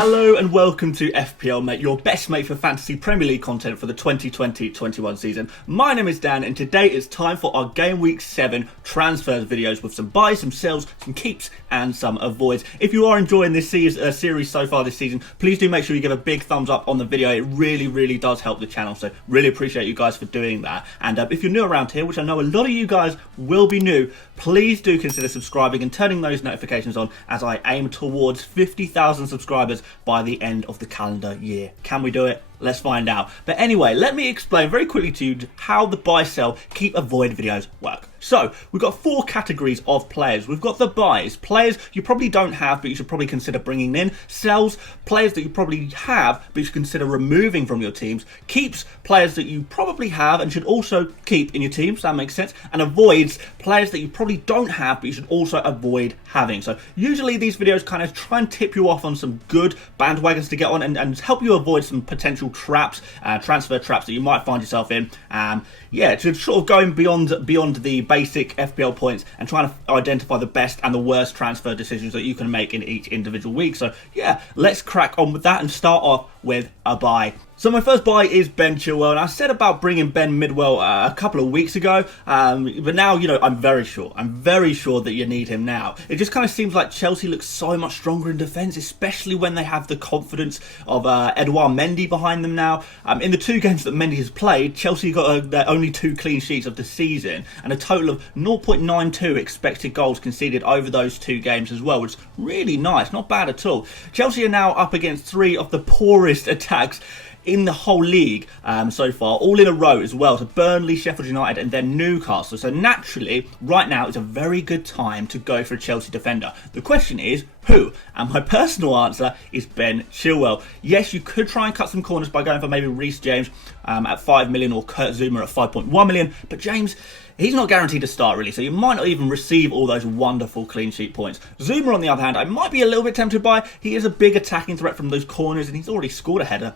Hello and welcome to FPL Mate, your best mate for fantasy Premier League content for the 2020-21 season. My name is Dan and today it's time for our Game Week 7 transfers videos with some buys, some sells, some keeps and some avoids. If you are enjoying this series so far this season, please do make sure you give a big thumbs up on the video. It really does help the channel, so really appreciate you guys for doing that. And if you're new around here, which I know a lot of you guys will be new, please do consider subscribing and turning those notifications on as I aim towards 50,000 subscribers by the end of the calendar year. Can we do it? Let's find out. But anyway, let me explain very quickly to you how the buy, sell, keep, avoid videos work. So, we've got 4 categories of players. We've got the buys, players you probably don't have but you should probably consider bringing in. Sells, players that you probably have but you should consider removing from your teams. Keeps, players that you probably have and should also keep in your teams, that makes sense. And avoids, players that you probably don't have but you should also avoid having. So, usually these videos kind of try and tip you off on some good bandwagons to get on and help you avoid some potential traps, transfer traps that you might find yourself in. To sort of going beyond the basic FPL points and trying to identify the best and the worst transfer decisions that you can make in each individual week. So yeah, let's crack on with that and start off with a buy. So my first buy is Ben Chilwell, and I said about bringing Ben Midwell a couple of weeks ago, but now, I'm very sure that you need him now. It just kind of seems like Chelsea looks so much stronger in defence, especially when they have the confidence of Edouard Mendy behind them now. In the 2 games that Mendy has played, Chelsea got their only 2 clean sheets of the season, and a total of 0.92 expected goals conceded over those 2 games as well, which is really nice, not bad at all. Chelsea are now up against 3 of the poorest attacks in the whole league so far, all in a row as well. So Burnley, Sheffield United and then Newcastle. So naturally, right now is a very good time to go for a Chelsea defender. The question is, who? And my personal answer is Ben Chilwell. Yes, you could try and cut some corners by going for maybe Reece James at 5 million or Kurt Zouma at 5.1 million. But James, he's not guaranteed to start really, so you might not even receive all those wonderful clean sheet points. Zouma, on the other hand, I might be a little bit tempted by. He is a big attacking threat from those corners, and he's already scored a header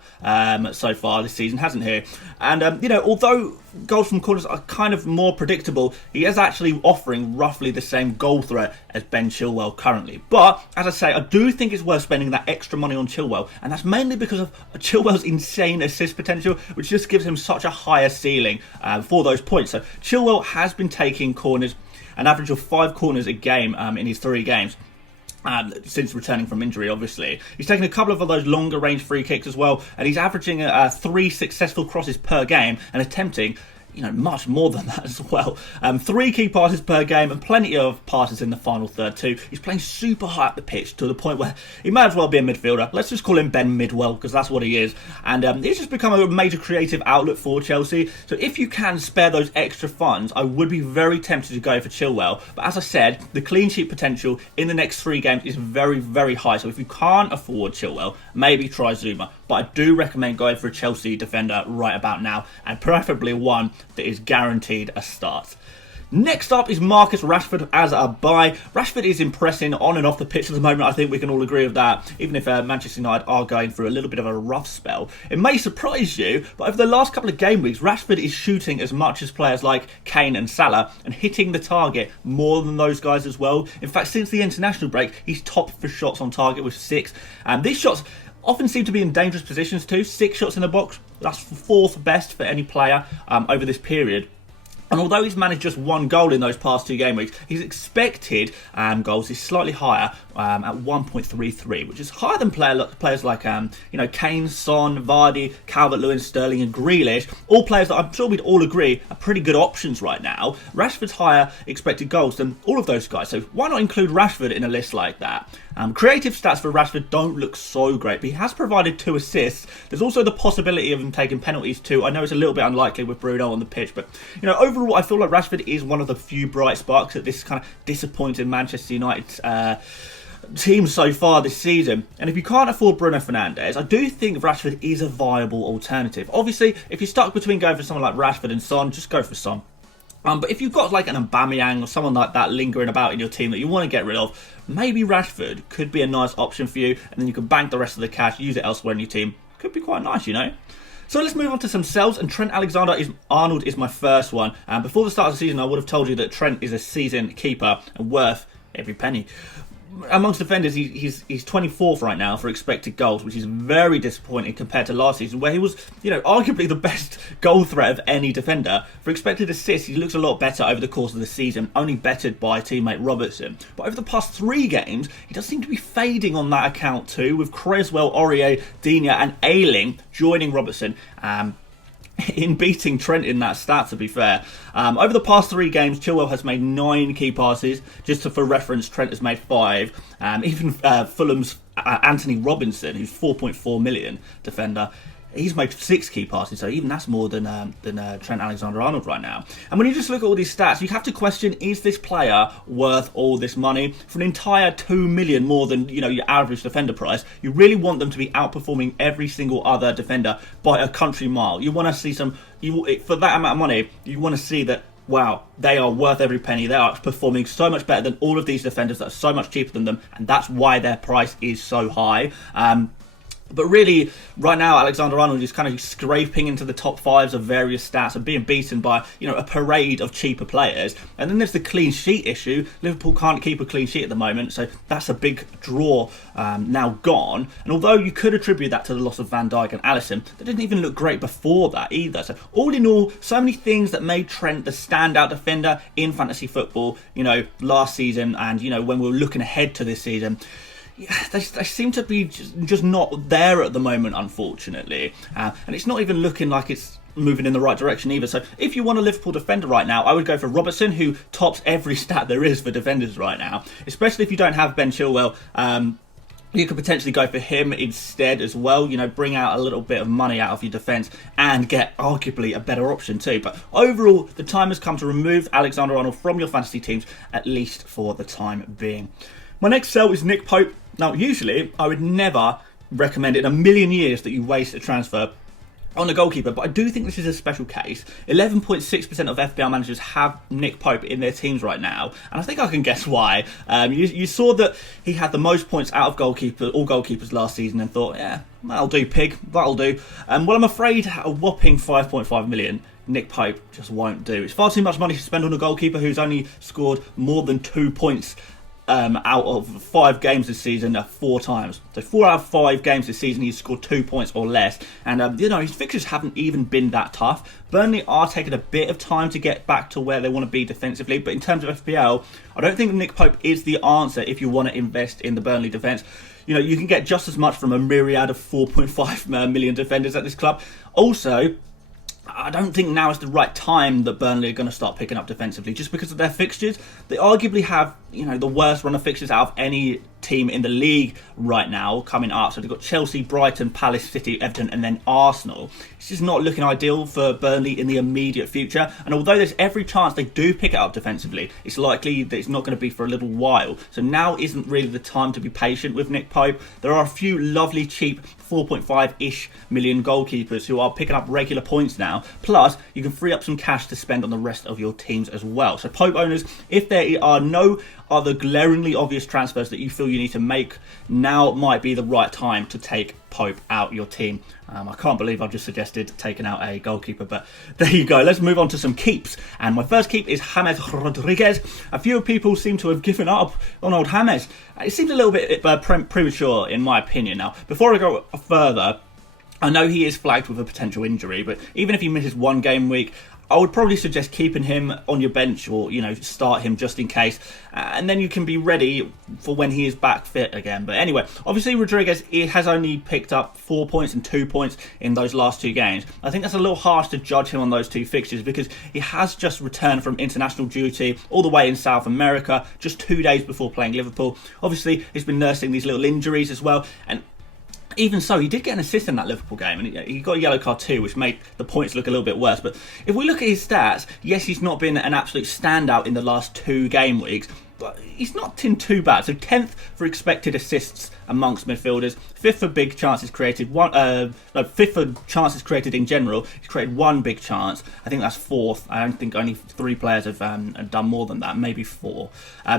so far this season, hasn't he? And, although goals from corners are kind of more predictable, he is actually offering roughly the same goal threat as Ben Chilwell currently. But, as I say, I do think it's worth spending that extra money on Chilwell, and that's mainly because of Chilwell's insane assist potential, which just gives him such a higher ceiling for those points. So Chilwell has been taking corners, an average of 5 corners a game in his 3 games. Since returning from injury, obviously. He's taken a couple of those longer range free kicks as well, and he's averaging 3 successful crosses per game and attempting much more than that as well. 3 key passes per game and plenty of passes in the final third too. He's playing super high up the pitch to the point where he might as well be a midfielder. Let's just call him Ben Midwell because that's what he is. And he's just become a major creative outlet for Chelsea. So if you can spare those extra funds, I would be very tempted to go for Chilwell. But as I said, the clean sheet potential in the next 3 games is very high. So if you can't afford Chilwell, maybe try Zouma. But I do recommend going for a Chelsea defender right about now, and preferably one that is guaranteed a start. Next up is Marcus Rashford as a buy. Rashford is impressing on and off the pitch at the moment. I think we can all agree with that, even if Manchester United are going through a little bit of a rough spell. It may surprise you, but over the last couple of game weeks, Rashford is shooting as much as players like Kane and Salah and hitting the target more than those guys as well. In fact, since the international break, he's top for shots on target with 6. And these shots often seem to be in dangerous positions too. 6 shots in the box, that's 4th best for any player over this period. And although he's managed just 1 goal in those past 2 game weeks, his expected goals is slightly higher at 1.33, which is higher than players like Kane, Son, Vardy, Calvert-Lewin, Sterling and Grealish. All players that I'm sure we'd all agree are pretty good options right now. Rashford's higher expected goals than all of those guys, so why not include Rashford in a list like that? Creative stats for Rashford don't look so great, but he has provided 2 assists. There's also the possibility of him taking penalties too. I know it's a little bit unlikely with Bruno on the pitch, but overall I feel like Rashford is one of the few bright sparks at this kind of disappointing Manchester United team so far this season. And if you can't afford Bruno Fernandes, I do think Rashford is a viable alternative. Obviously, if you're stuck between going for someone like Rashford and Son, just go for Son. But if you've got like an Aubameyang or someone like that lingering about in your team that you want to get rid of, maybe Rashford could be a nice option for you, and then you can bank the rest of the cash, use it elsewhere in your team. Could be quite nice, So let's move on to some sells, and Trent Alexander-Arnold is my first one. Before the start of the season, I would have told you that Trent is a season keeper and worth every penny. amongst defenders, he's 24th right now for expected goals, which is very disappointing compared to last season, where he was, arguably the best goal threat of any defender. For expected assists, he looks a lot better over the course of the season, only bettered by teammate Robertson. But over the past 3 games, he does seem to be fading on that account too, with Creswell, Aurier, Digne and Ayling joining Robertson. In beating Trent in that stat, to be fair. Over the past 3 games, Chilwell has made 9 key passes. Just for reference, Trent has made 5. Even Fulham's Anthony Robinson, who's 4.4 million defender, he's made 6 key passes, so even that's more than Trent Alexander-Arnold right now. And when you just look at all these stats, you have to question, is this player worth all this money? For an entire 2 million more than your average defender price, you really want them to be outperforming every single other defender by a country mile. You want to see for that amount of money, you want to see that, wow, they are worth every penny. They are performing so much better than all of these defenders that are so much cheaper than them, and that's why their price is so high. But really, right now, Alexander-Arnold is kind of scraping into the top 5s of various stats and being beaten by, a parade of cheaper players. And then there's the clean sheet issue. Liverpool can't keep a clean sheet at the moment, so that's a big draw now gone. And although you could attribute that to the loss of Van Dijk and Alisson, they didn't even look great before that either. So all in all, so many things that made Trent the standout defender in fantasy football, last season and, when we were looking ahead to this season. They seem to be just not there at the moment, unfortunately. And it's not even looking like it's moving in the right direction either. So if you want a Liverpool defender right now, I would go for Robertson, who tops every stat there is for defenders right now. Especially if you don't have Ben Chilwell. You could potentially go for him instead as well. Bring out a little bit of money out of your defence and get arguably a better option too. But overall, the time has come to remove Alexander-Arnold from your fantasy teams, at least for the time being. My next sell is Nick Pope. Now, usually, I would never recommend in a million years that you waste a transfer on a goalkeeper, but I do think this is a special case. 11.6% of FPL managers have Nick Pope in their teams right now, and I think I can guess why. You saw that he had the most points out of all goalkeepers last season and thought, yeah, that'll do, pig, that'll do. Well, I'm afraid a whopping 5.5 million Nick Pope just won't do. It's far too much money to spend on a goalkeeper who's only scored more than 2 points out of 5 games this season 4 times. So 4 out of 5 games this season he's scored 2 points or less. And his fixtures haven't even been that tough. Burnley are taking a bit of time to get back to where they want to be defensively, but in terms of FPL, I don't think Nick Pope is the answer if you want to invest in the Burnley defence. You can get just as much from a myriad of 4.5 million defenders at this club. Also, I don't think now is the right time that Burnley are going to start picking up defensively, just because of their fixtures. They arguably have, the worst run of fixtures out of any team in the league right now coming up. So they've got Chelsea, Brighton, Palace, City, Everton and then Arsenal. It's just not looking ideal for Burnley in the immediate future. And although there's every chance they do pick it up defensively, it's likely that it's not going to be for a little while. So now isn't really the time to be patient with Nick Pope. There are a few lovely cheap 4.5-ish million goalkeepers who are picking up regular points now. Plus, you can free up some cash to spend on the rest of your teams as well. So Pope owners, if there are no other glaringly obvious transfers that you feel you need to make, now might be the right time to take Pope out your team. I can't believe I've just suggested taking out a goalkeeper, but there you go. Let's move on to some keeps. And my first keep is James Rodriguez. A few people seem to have given up on old James. It seems a little bit premature in my opinion. Now, before I go further, I know he is flagged with a potential injury, but even if he misses 1 game week, I would probably suggest keeping him on your bench or, start him just in case. And then you can be ready for when he is back fit again. But anyway, obviously Rodriguez has only picked up 4 points and 2 points in those last 2 games. I think that's a little harsh to judge him on those 2 fixtures because he has just returned from international duty all the way in South America just 2 days before playing Liverpool. Obviously, he's been nursing these little injuries as well. And even so, he did get an assist in that Liverpool game, and he got a yellow card too, which made the points look a little bit worse. But if we look at his stats, yes, he's not been an absolute standout in the last 2 game weeks, but he's not been too bad. So 10th for expected assists amongst midfielders. Fifth for big chances created. Fifth for chances created in general. He's created one big chance. I think that's fourth. I don't think only 3 players have done more than that, maybe 4.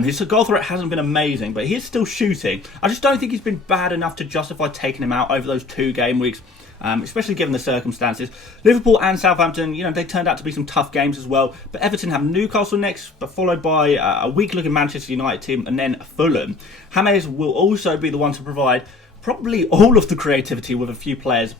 His goal threat hasn't been amazing, but he is still shooting. I just don't think he's been bad enough to justify taking him out over those 2 game weeks. Especially given the circumstances. Liverpool and Southampton, they turned out to be some tough games as well. But Everton have Newcastle next, but followed by a weak-looking Manchester United team and then Fulham. James will also be the one to provide probably all of the creativity with a few players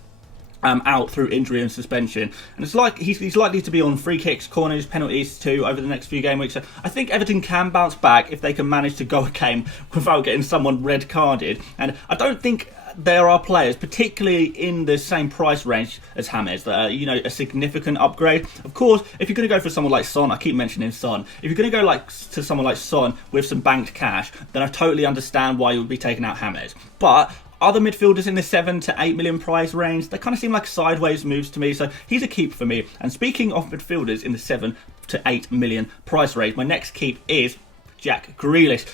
out through injury and suspension, and it's like he's likely to be on free kicks, corners, penalties too over the next few game weeks. So I think Everton can bounce back if they can manage to go a game without getting someone red carded. And I don't think there are players, particularly in the same price range as James, that are, a significant upgrade. Of course, if you're going to go for someone like Son, I keep mentioning Son. If you're going to go to someone like Son with some banked cash, then I totally understand why you would be taking out James. But other midfielders in the 7 to 8 million price range, they kind of seem like sideways moves to me, so he's a keep for me. And speaking of midfielders in the 7 to 8 million price range, my next keep is Jack Grealish.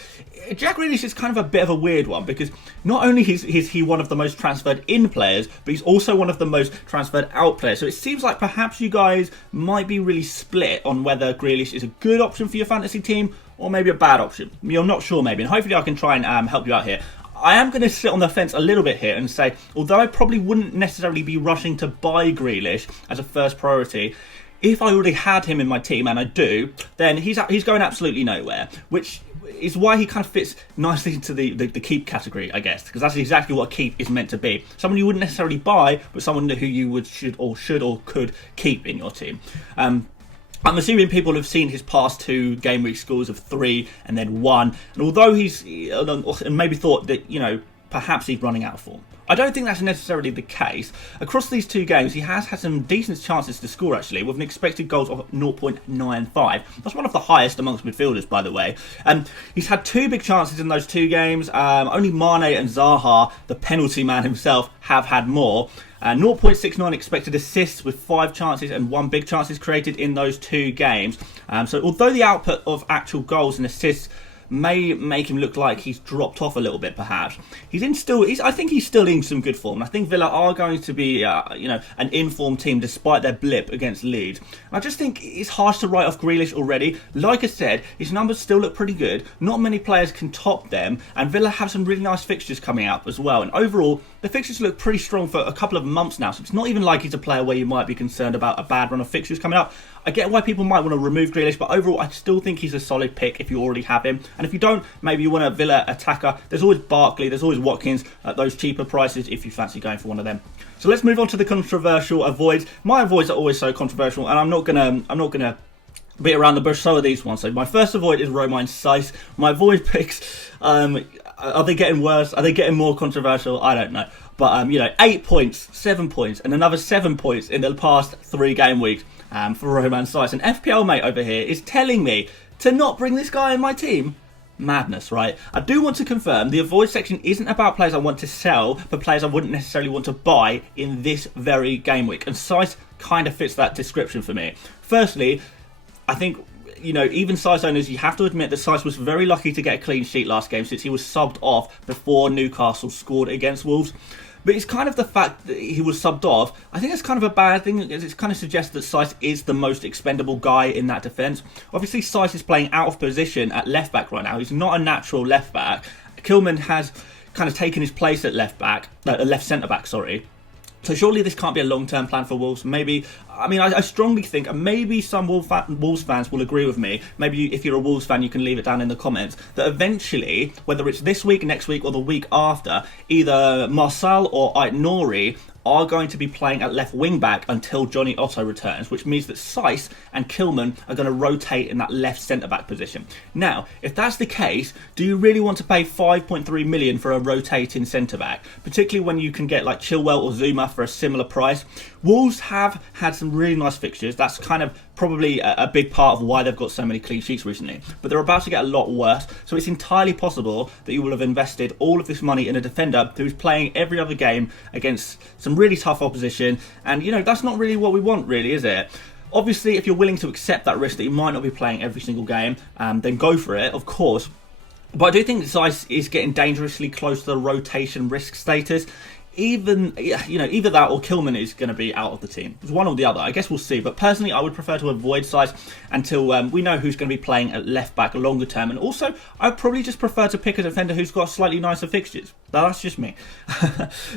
Jack Grealish is kind of a bit of a weird one, because not only is he one of the most transferred in players, but he's also one of the most transferred out players. So it seems like perhaps you guys might be really split on whether Grealish is a good option for your fantasy team or maybe a bad option. You're not sure maybe, and hopefully I can try and help you out here. I am going to sit on the fence a little bit here and say, although I probably wouldn't necessarily be rushing to buy Grealish as a first priority, if I already had him in my team, and I do, then he's going absolutely nowhere, which is why he kind of fits nicely into the keep category, I guess, because that's exactly what a keep is meant to be. Someone you wouldn't necessarily buy, but someone who you should or could keep in your team. I'm assuming people have seen his past 2 game week scores of 3 and then 1, and although and maybe thought that, perhaps he's running out of form, I don't think that's necessarily the case. Across these 2 games, he has had some decent chances to score, actually, with an expected goals of 0.95. That's one of the highest amongst midfielders, by the way. He's had 2 big chances in those 2 games. Only Mane and Zaha, the penalty man himself, have had more. 0.69 expected assists with 5 chances and 1 big chances created in those 2 games. So although the output of actual goals and assists may make him look like he's dropped off a little bit, perhaps, I think he's still in some good form. I think Villa are going to be an informed team despite their blip against Leeds. I just think it's harsh to write off Grealish already. Like I said, his numbers still look pretty good. Not many players can top them, and Villa have some really nice fixtures coming up as well. And overall, the fixtures look pretty strong for a couple of months now, so it's not even like he's a player where you might be concerned about a bad run of fixtures coming up. I get why people might want to remove Grealish, but overall I still think he's a solid pick if you already have him. And if you don't, maybe you want a Villa attacker, there's always Barkley, there's always Watkins at those cheaper prices if you fancy going for one of them. So let's move on to the controversial avoids. My avoids are always so controversial, and I'm not gonna beat around the bush. So are these ones. So my first avoid is Romain Saiss. My avoid picks, are they getting worse? Are they getting more controversial? I don't know. But 8 points, 7 points, and another 7 points in the past 3 game weeks for Romain Saiss. And FPL mate over here is telling me to not bring this guy in my team. Madness, right? I do want to confirm the avoid section isn't about players I want to sell, but players I wouldn't necessarily want to buy in this very game week. And Saiss kind of fits that description for me. Firstly, I think, even Saiss owners, you have to admit that Saiss was very lucky to get a clean sheet last game, since he was subbed off before Newcastle scored against Wolves. But it's kind of the fact that he was subbed off, I think that's kind of a bad thing, because it kind of suggests that Saiss is the most expendable guy in that defence. Obviously, Saiss is playing out of position at left-back right now. He's not a natural left-back. Kilman has kind of taken his place at left centre-back, sorry. So surely this can't be a long-term plan for Wolves. I strongly think, and maybe some Wolves fans will agree with me, maybe if you're a Wolves fan you can leave it down in the comments, that eventually, whether it's this week, next week or the week after, either Marçal or Ait-Nouri are going to be playing at left wing back until Johnny Otto returns, which means that Saiss and Kilman are going to rotate in that left centre back position. Now, if that's the case, do you really want to pay 5.3 million for a rotating centre back, particularly when you can get like Chilwell or Zuma for a similar price? Wolves have had some really nice fixtures. That's kind of probably a big part of why they've got so many clean sheets recently, but they're about to get a lot worse, so it's entirely possible that you will have invested all of this money in a defender who's playing every other game against some really tough opposition, and that's not really what we want, really, is it? Obviously, if you're willing to accept that risk that you might not be playing every single game, then go for it, of course. But I do think Zeiss is getting dangerously close to the rotation risk status. Even, either that or Kilman is going to be out of the team. It's one or the other. I guess we'll see. But personally, I would prefer to avoid Zeiss until we know who's going to be playing at left back longer term. And also, I'd probably just prefer to pick a defender who's got slightly nicer fixtures. That's just me.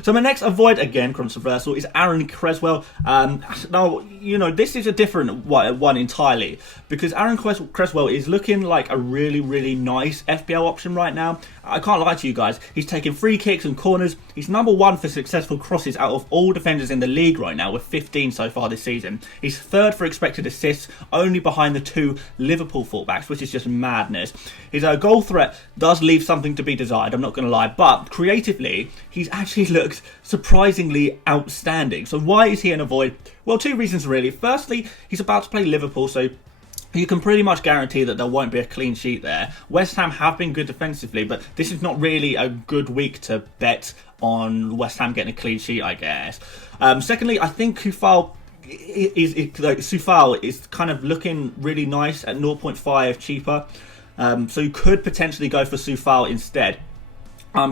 So my next avoid, again, controversial, is Aaron Cresswell. Now, this is a different one entirely, because Aaron Cresswell is looking like a really, really nice FPL option right now. I can't lie to you guys. He's taking free kicks and corners. He's number 1 for successful crosses out of all defenders in the league right now, with 15 so far this season. He's 3rd for expected assists, only behind the 2 Liverpool fullbacks, which is just madness. His goal threat does leave something to be desired, I'm not going to lie, but creatively, he's actually looked surprisingly outstanding. So why is he an avoid? Well, 2 reasons really. Firstly, he's about to play Liverpool, so you can pretty much guarantee that there won't be a clean sheet there. West Ham have been good defensively, but this is not really a good week to bet on West Ham getting a clean sheet, I guess. Secondly, I think Coufal is kind of looking really nice at 0.5 cheaper. So you could potentially go for Coufal instead.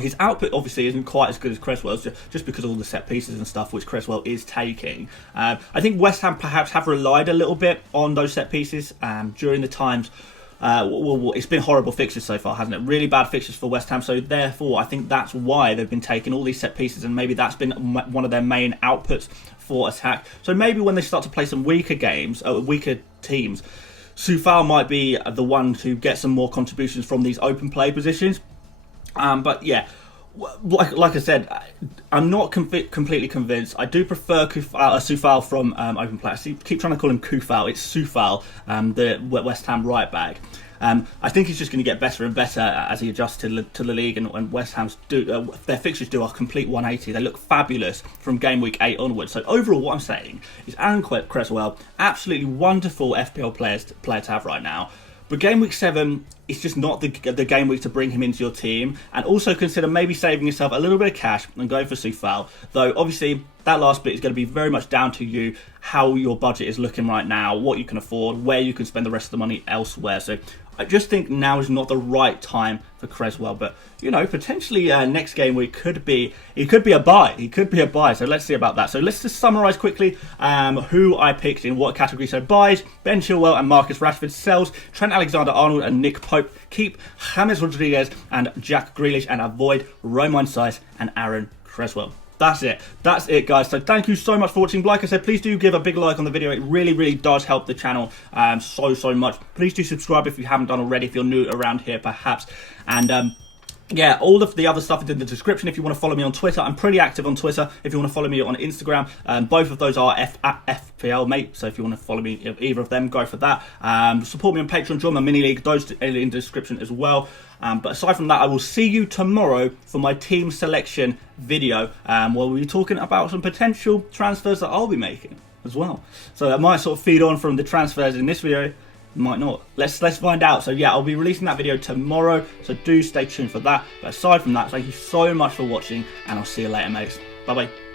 His output obviously isn't quite as good as Cresswell's, just because of all the set pieces and stuff which Cresswell is taking. I think West Ham perhaps have relied a little bit on those set pieces during the times. It's been horrible fixtures so far, hasn't it? Really bad fixtures for West Ham, so therefore I think that's why they've been taking all these set pieces, and maybe that's been one of their main outputs for attack. So maybe when they start to play some weaker games, weaker teams, Coufal might be the one to get some more contributions from these open play positions. But yeah, like I said, I'm not completely convinced. I do prefer Coufal from open play. I keep trying to call him Coufal. It's Coufal, the West Ham right back. I think he's just going to get better and better as he adjusts to the league, and West Ham's their fixtures do a complete 180. They look fabulous from game week 8 onwards. So overall, what I'm saying is Aaron Cresswell, absolutely wonderful FPL player to have right now. But game week 7 is just not the game week to bring him into your team. And also consider maybe saving yourself a little bit of cash and going for Coufal. Though obviously that last bit is going to be very much down to you, how your budget is looking right now, what you can afford, where you can spend the rest of the money elsewhere. So I just think now is not the right time for Cresswell, but potentially next game week could be a buy. He could be a buy. So let's see about that. So let's just summarise quickly who I picked in what category. So buys: Ben Chilwell and Marcus Rashford. Sells: Trent Alexander-Arnold and Nick Pope. Keep: James Rodriguez and Jack Grealish, and avoid Romain Saiss and Aaron Cresswell. That's it, guys. So thank you so much for watching. Like I said, please do give a big like on the video. It really, really does help the channel so much. Please do subscribe if you haven't done already, if you're new around here perhaps. And yeah, all of the other stuff is in the description if you want to follow me on Twitter. I'm pretty active on Twitter. If you want to follow me on Instagram, both of those are at FPL, mate. So if you want to follow me, either of them, go for that. Support me on Patreon, join my mini league. Those are in the description as well. But aside from that, I will see you tomorrow for my team selection video, where we'll be talking about some potential transfers that I'll be making as well. So that might sort of feed on from the transfers in this video. Might not. Let's find out. So yeah, I'll be releasing that video tomorrow, so do stay tuned for that. But aside from that, thank you so much for watching, and I'll see you later, mates. Bye bye.